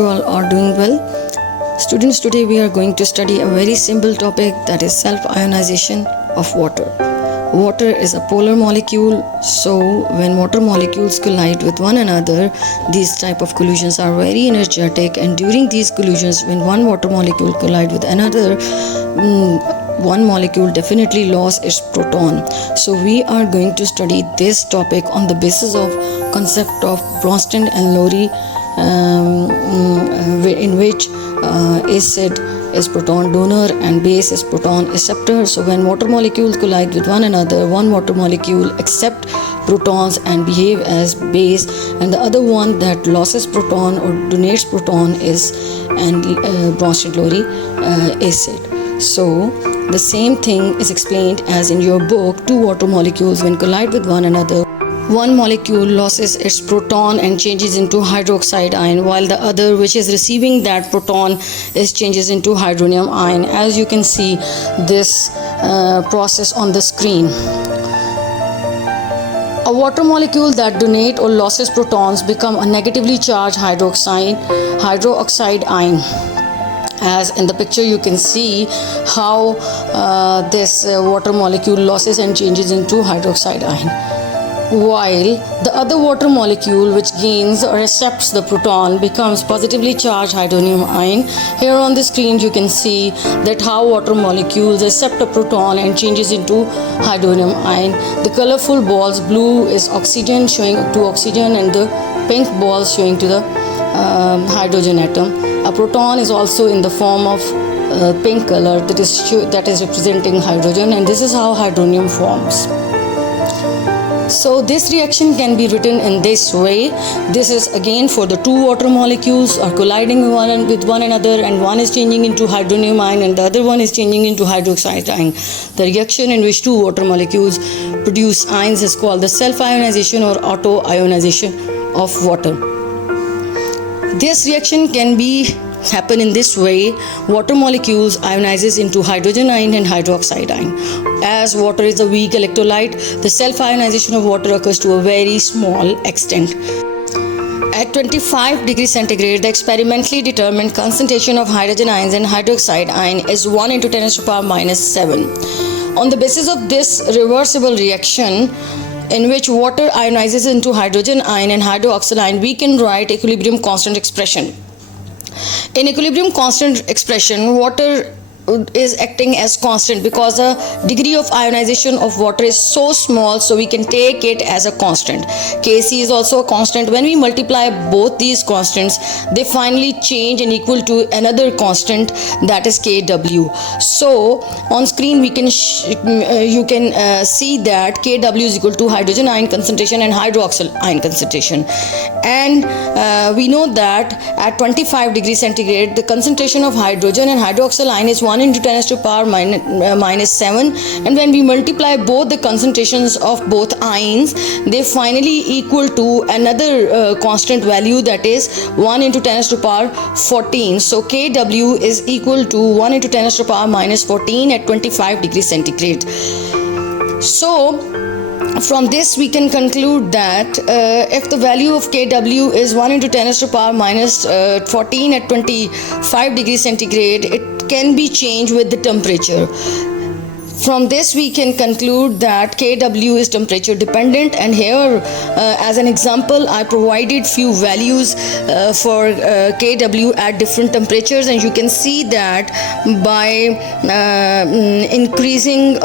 you all are doing well. Students, today we are going to study a very simple topic, that is self-ionization of water. Water is a polar molecule, so when water molecules collide with one another, these type of collisions are very energetic, and during these collisions, when one water molecule collide with another, one molecule definitely lost its proton. So we are going to study this topic on the basis of concept of Bronsted and Lowry, in which acid is proton donor and base is proton acceptor. So when water molecules collide with one another, one water molecule accept protons and behave as base, and the other one that loses proton or donates proton is Bronsted-Lowry acid. So the same thing is explained as in your book. Two water molecules when collide with one another, one molecule loses its proton and changes into hydroxide ion, while the other, which is receiving that proton, changes into hydronium ion. As you can see this process on the screen. A water molecule that donate or loses protons become a negatively charged hydroxide ion. As in the picture you can see how this water molecule loses and changes into hydroxide ion, while the other water molecule which gains or accepts the proton becomes positively charged hydronium ion. Here on the screen you can see that how water molecules accept a proton and changes into hydronium ion. The colorful balls, blue is oxygen, showing to oxygen, and the pink balls showing to the hydrogen atom. A proton is also in the form of pink color, that is representing hydrogen, and this is how hydronium forms. So this reaction can be written in this way. This is again for the two water molecules are colliding with one another, and one is changing into hydronium ion and the other one is changing into hydroxide ion. The reaction in which two water molecules produce ions is called the self-ionization or auto-ionization of water. This reaction can happen in this way. Water molecules ionizes into hydrogen ion and hydroxide ion. As water is a weak electrolyte, the self-ionization of water occurs to a very small extent. At 25 degrees centigrade, the experimentally determined concentration of hydrogen ions and hydroxide ion is 1 × 10⁻⁷. On the basis of this reversible reaction, in which water ionizes into hydrogen ion and hydroxide ion, we can write equilibrium constant expression. In equilibrium constant expression, water is acting as constant because the degree of ionization of water is so small, so we can take it as a constant. Kc is also a constant. When we multiply both these constants, they finally change and equal to another constant, that is Kw. So on screen you can see that Kw is equal to hydrogen ion concentration and hydroxyl ion concentration, and we know that at 25 degrees centigrade the concentration of hydrogen and hydroxyl ion is 1 × 10⁻⁷, and when we multiply both the concentrations of both ions, they finally equal to another constant value, that is 1 × 10⁻⁴. So Kw is equal to 1 × 10⁻⁻14 at 25 degrees centigrade. So from this we can conclude that if the value of Kw is 1 × 10⁻⁻14 at 25 degrees centigrade, it can be changed with the temperature. From this we can conclude that Kw is temperature dependent, and here as an example I provided few values for Kw at different temperatures, and you can see that by increasing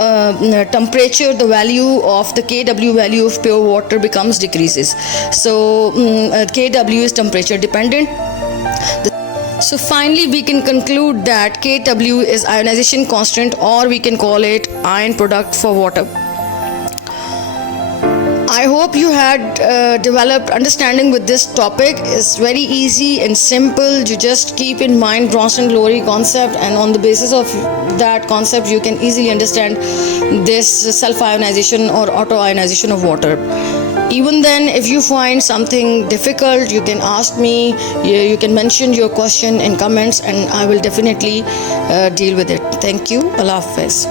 temperature, the value of the Kw value of pure water decreases. So Kw is temperature dependent. So finally we can conclude that Kw is ionization constant, or we can call it ion product for water. I hope you had developed understanding with this topic. It's very easy and simple. You just keep in mind Bronsted-Lowry concept, and on the basis of that concept you can easily understand this self-ionization or auto-ionization of water. Even then, if you find something difficult, you can ask me, you can mention your question in comments, and I will definitely deal with it. Thank you. Allah Hafiz.